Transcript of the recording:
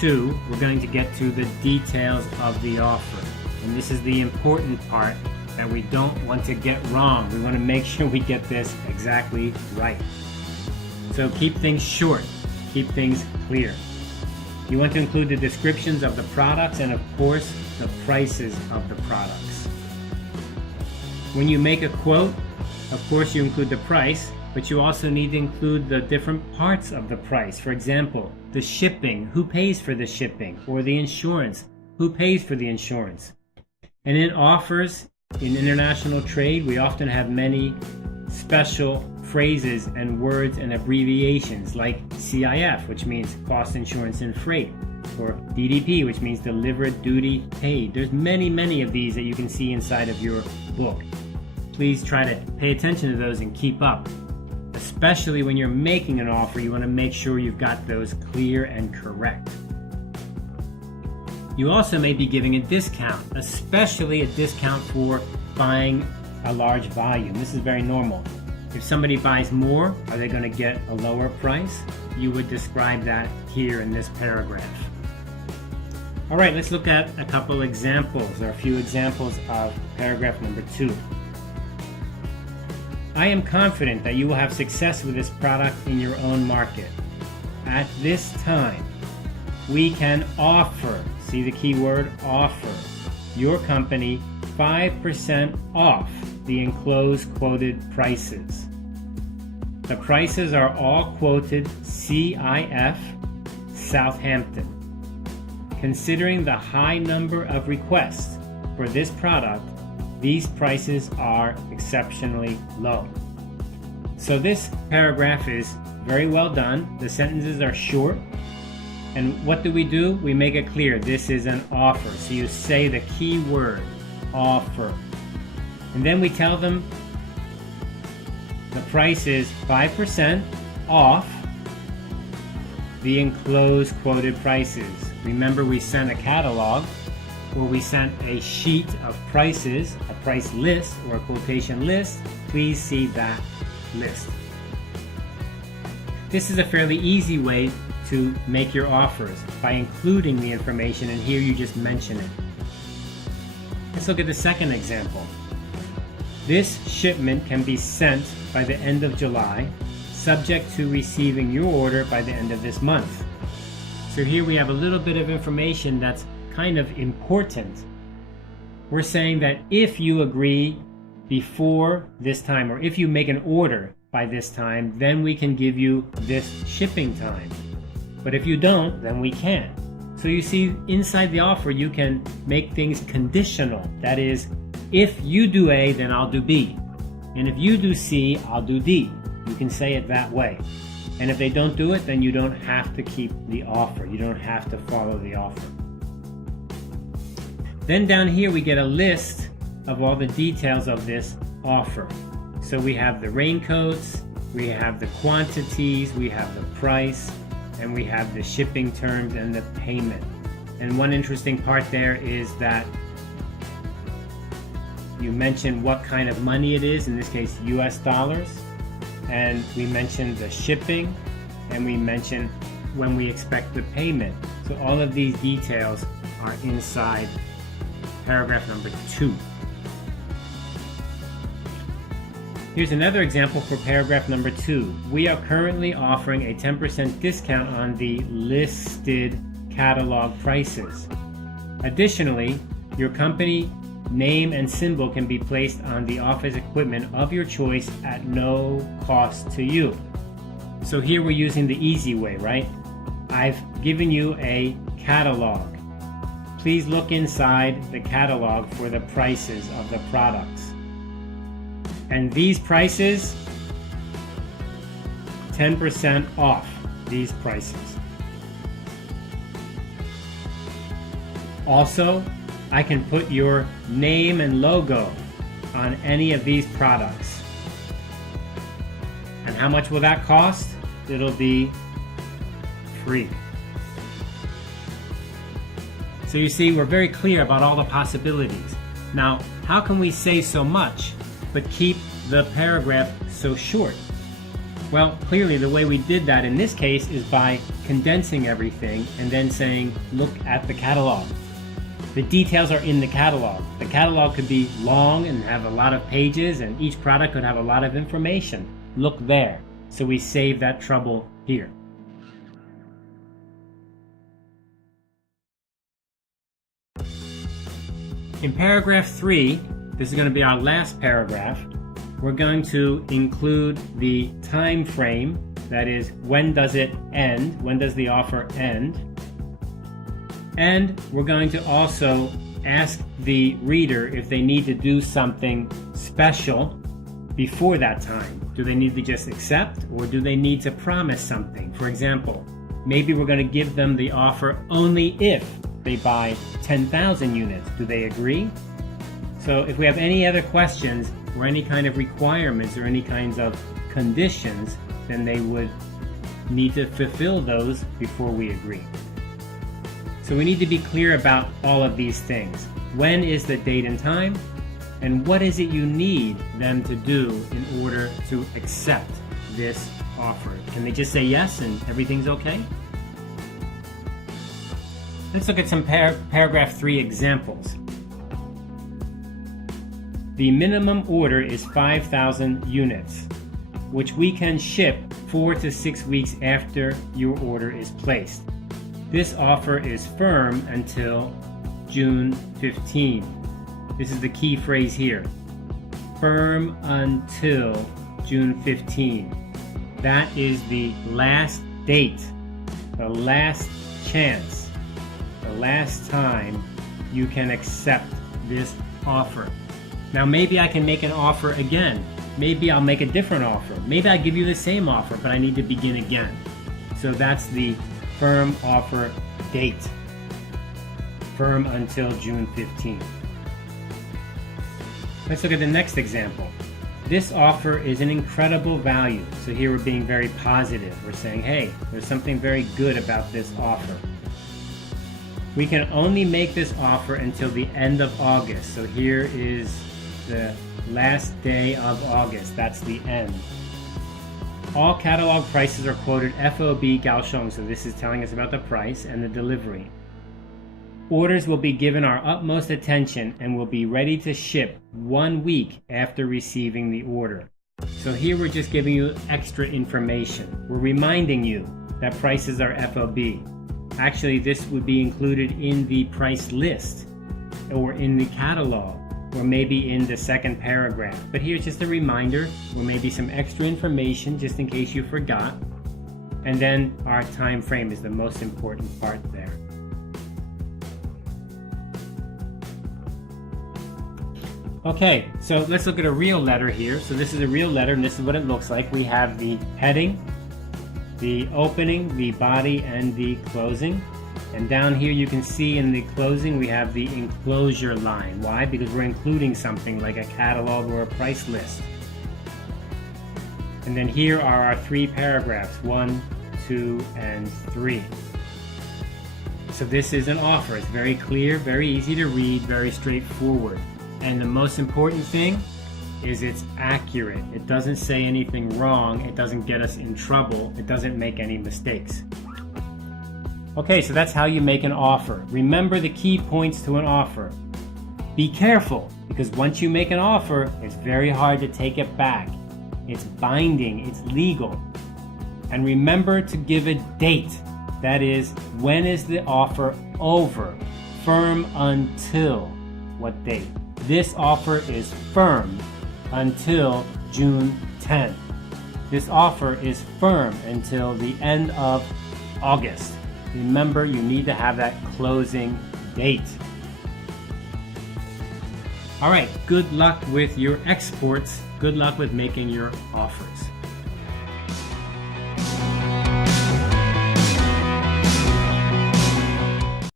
2, we're going to get to the details of the offer. And this is the important part that we don't want to get wrong. We want to make sure we get this exactly right. So keep things short, keep things clear. You want to include the descriptions of the products and, of course, the prices of the products. When you make a quote, of course you include the price, but you also need to include the different parts of the price. For example, the shipping, who pays for the shipping, or the insurance, who pays for the insurance. And in offers, in international trade, we often have many special phrases and words and abbreviations like CIF, which means cost, insurance, and freight, or DDP, which means delivered, duty, paid. There's many of these that you can see inside of your book. Please try to pay attention to those and keep up. Especially when you're making an offer, you want to make sure you've got those clear and correct. You also may be giving a discount, especially a discount for buying a large volume. This is very normal. If somebody buys more, are they going to get a lower price? You would describe that here in this paragraph. All right, let's look at a couple examples, or a few examples of paragraph number 2. I am confident that you will have success with this product in your own market. At this time, we can offer, see the key word, offer, your company 5% off the enclosed quoted prices. The prices are all quoted CIF Southampton. Considering the high number of requests for this product, these prices are exceptionally low. So this paragraph is very well done. The sentences are short. And what do? We make it clear this is an offer. So you say the key word, offer. And then we tell them the price is 5% off the enclosed quoted prices. Remember, we sent a catalog, or we sent a sheet of prices, a price list or a quotation list. Please see that list. This is a fairly easy way to make your offers by including the information, and here you just mention it. Let's look at the second example. This shipment can be sent by the end of July, subject to receiving your order by the end of this month. So here we have a little bit of information that's kind of important. We're saying that if you agree before this time, or if you make an order by this time, then we can give you this shipping time. But if you don't, then we can't. So you see, inside the offer, you can make things conditional. That is, if you do A, then I'll do B. And if you do C, I'll do D. You can say it that way. And if they don't do it, then you don't have to keep the offer. You don't have to follow the offer. Then down here we get a list of all the details of this offer. So we have the raincoats, we have the quantities, we have the price, and we have the shipping terms and the payment. And one interesting part there is that you mention what kind of money it is, in this case US dollars, and we mention the shipping, and we mention when we expect the payment. So all of these details are inside paragraph number 2. Here's another example for paragraph number 2. We are currently offering a 10% discount on the listed catalog prices. Additionally, your company name and symbol can be placed on the office equipment of your choice at no cost to you. So here we're using the easy way, right? I've given you a catalog. Please look inside the catalog for the prices of the products. And these prices, 10% off these prices. Also, I can put your name and logo on any of these products. And how much will that cost? It'll be free. So you see, we're very clear about all the possibilities. Now, how can we say so much but keep the paragraph so short? Well, clearly the way we did that in this case is by condensing everything and then saying, look at the catalog. The details are in the catalog. The catalog could be long and have a lot of pages, and each product could have a lot of information. Look there. So we save that trouble here. In paragraph 3, this is going to be our last paragraph, we're going to include the time frame, that is, when does it end, when does the offer end, and we're going to also ask the reader if they need to do something special before that time. Do they need to just accept, or do they need to promise something? For example, maybe we're going to give them the offer only if they buy 10,000 units. Do they agree? So if we have any other questions or any kind of requirements or any kinds of conditions, then they would need to fulfill those before we agree. So we need to be clear about all of these things. When is the date and time? And what is it you need them to do in order to accept this offer? Can they just say yes and everything's okay? Let's look at some paragraph 3 examples. The minimum order is 5,000 units, which we can ship 4 to 6 weeks after your order is placed. This offer is firm until June 15. This is the key phrase here. Firm until June 15. That is the last date, the last chance, the last time you can accept this offer. Now maybe I can make an offer again. Maybe I'll make a different offer. Maybe I give you the same offer, but I need to begin again. So that's the firm offer date. Firm until June 15. Let's look at the next example. This offer is an incredible value. So here we're being very positive. We're saying, hey, there's something very good about this offer. We can only make this offer until the end of August. So here is the last day of August. That's the end. All catalog prices are quoted FOB Kaohsiung, so this is telling us about the price and the delivery. Orders will be given our utmost attention and will be ready to ship 1 week after receiving the order. So here we're just giving you extra information. We're reminding you that prices are FOB. Actually, this would be included in the price list or in the catalog, or maybe in the second paragraph. But here's just a reminder, or maybe some extra information just in case you forgot. And then our time frame is the most important part there. Okay, so let's look at a real letter here. So this is a real letter, and this is what it looks like. We have the heading, the opening, the body, and the closing. And down here you can see in the closing we have the enclosure line. Why? Because we're including something like a catalog or a price list. And then here are our 3 paragraphs, 1, 2, and 3. So this is an offer. It's very clear, very easy to read, very straightforward. And the most important thing is it's accurate. It doesn't say anything wrong. It doesn't get us in trouble. It doesn't make any mistakes. Okay, so that's how you make an offer. Remember the key points to an offer. Be careful, because once you make an offer, it's very hard to take it back. It's binding, it's legal. And remember to give a date. That is, when is the offer over? Firm until what date? This offer is firm until June 10th. This offer is firm until the end of August. Remember, you need to have that closing date. All right, good luck with your exports. Good luck with making your offers.